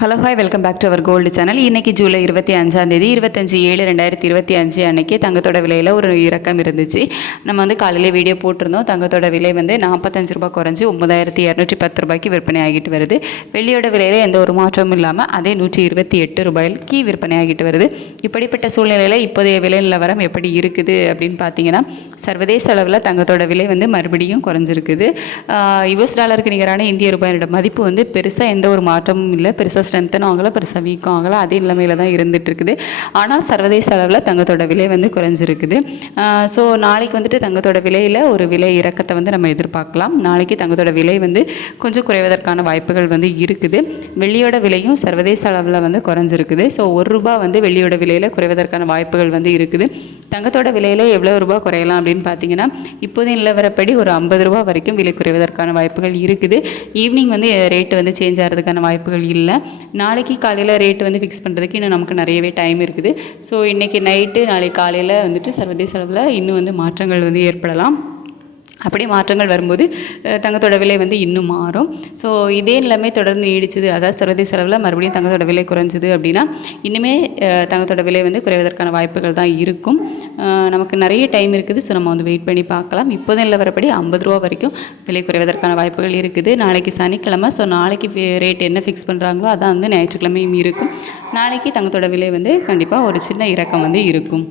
Hello hi welcome back to our gold channel. இன்றைக்கி July 25 25/7/2025 அன்றைக்கி தங்கத்தோட விலையில் ஒரு இறக்கம் இருந்துச்சு. நம்ம வந்து காலையில் வீடியோ போட்டிருந்தோம். தங்கத்தோட விலை வந்து 45 ரூபாய் குறைஞ்சி 9210 ரூபாய்க்கு விற்பனை ஆகிட்டு வருது. வெள்ளியோட விலையில் எந்த ஒரு மாற்றமும் இல்லாமல் அதே 128 ரூபாய்க்கு விற்பனை ஆகிட்டு வருது. இப்படிப்பட்ட சூழ்நிலையில் இப்போதைய விலை நிலவரம் எப்படி இருக்குது அப்படின்னு பார்த்தீங்கன்னா, சர்வதேச அளவில் தங்கத்தோட விலை வந்து மறுபடியும் குறைஞ்சிருக்குது. US டாலருக்கு நிகரான இந்திய ரூபாயோட மதிப்பு வந்து பெருசாக எந்த ஒரு மாற்றமும் இல்லை. பெருசாக ஸ்ட்ரென்த்தனும் ஆகலை, பெருசாக வீக்கும் ஆகலை, அதே நிலைமையில் தான் இருந்துகிட்ருக்குது. ஆனால் சர்வதேச அளவில் தங்கத்தோட விலை வந்து குறைஞ்சிருக்குது. ஸோ நாளைக்கு வந்துட்டு தங்கத்தோட விலையில் ஒரு விலை இறக்கத்தை வந்து நம்ம எதிர்பார்க்கலாம். நாளைக்கு தங்கத்தோட விலை வந்து கொஞ்சம் குறைவதற்கான வாய்ப்புகள் வந்து இருக்குது. வெள்ளியோட விலையும் சர்வதேச அளவில் வந்து குறைஞ்சிருக்குது. ஸோ ₹1 வந்து வெள்ளியோட விலையில் குறைவதற்கான வாய்ப்புகள் வந்து இருக்குது. தங்கத்தோட விலையில் எவ்வளோ ரூபா குறையலாம் அப்படின்னு பார்த்தீங்கன்னா, இப்போதைய நிலவரப்படி ஒரு ₹50 வரைக்கும் விலை குறைவதற்கான வாய்ப்புகள் இருக்குது. ஈவினிங் வந்து ரேட்டு வந்து சேஞ்ச் ஆகிறதுக்கான வாய்ப்புகள் இல்லை. நாளைக்கு காலையில் ரேட்டு வந்து ஃபிக்ஸ் பண்ணுறதுக்கு இன்னும் நமக்கு நிறையவே டைம் இருக்குது. ஸோ இன்றைக்கி நைட்டு நாளைக்கு காலையில் வந்துட்டு சர்வதேச அளவில் இன்னும் வந்து மாற்றங்கள் வந்து ஏற்படலாம். அப்படி மாற்றங்கள் வரும்போது தங்கத்தோட விலை வந்து இன்னும் மாறும். ஸோ இதே நிலைமை தொடர்ந்து நீடிச்சுது, அதாவது சர்வதேச அளவில் மறுபடியும் தங்கத்தோட விலை குறைஞ்சிது அப்படின்னா இன்னுமே தங்கத்தோட விலை வந்து குறைவதற்கான வாய்ப்புகள் தான் இருக்கும். நமக்கு நிறைய டைம் இருக்குது. ஸோ நம்ம வந்து வெயிட் பண்ணி பார்க்கலாம். இப்போது நிலவரப்படி ₹50 வரைக்கும் விலை குறைவதற்கான வாய்ப்புகள் இருக்குது. நாளைக்கு சனிக்கிழமை. ஸோ நாளைக்கு ரேட் என்ன ஃபிக்ஸ் பண்ணுறாங்களோ அதான் வந்து ஞாயிற்றுக்கிழமையும் இருக்கும். நாளைக்கு தங்கத்தோட விலை வந்து கண்டிப்பாக ஒரு சின்ன இறக்கம் வந்து இருக்கும்.